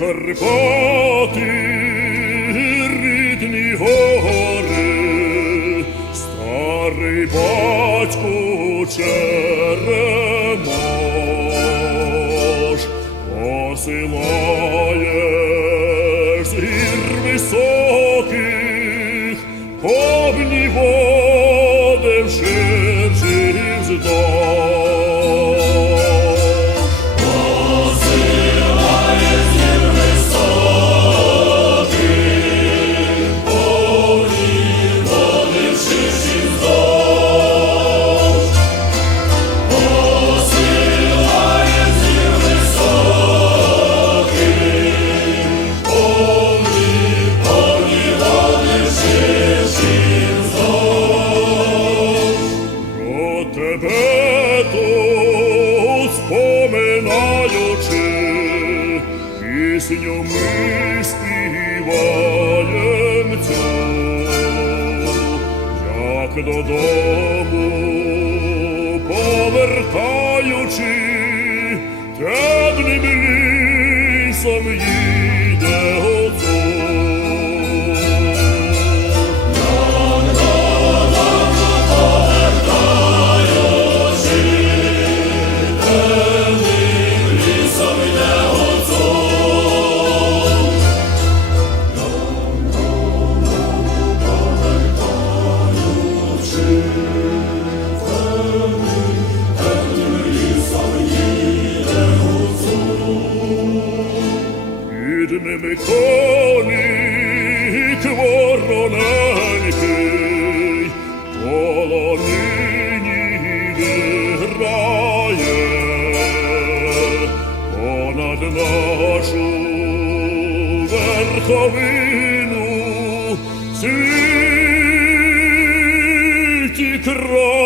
Карпати, рідні гори, старий батько Черемош, посилаєш з високих, повні води в ширших вздовж. Пісню ми співаєм цю, як додому повертаючи, темним лісом їде Мирними коник вороненький, полонині виграє понад нашу верховину світі край.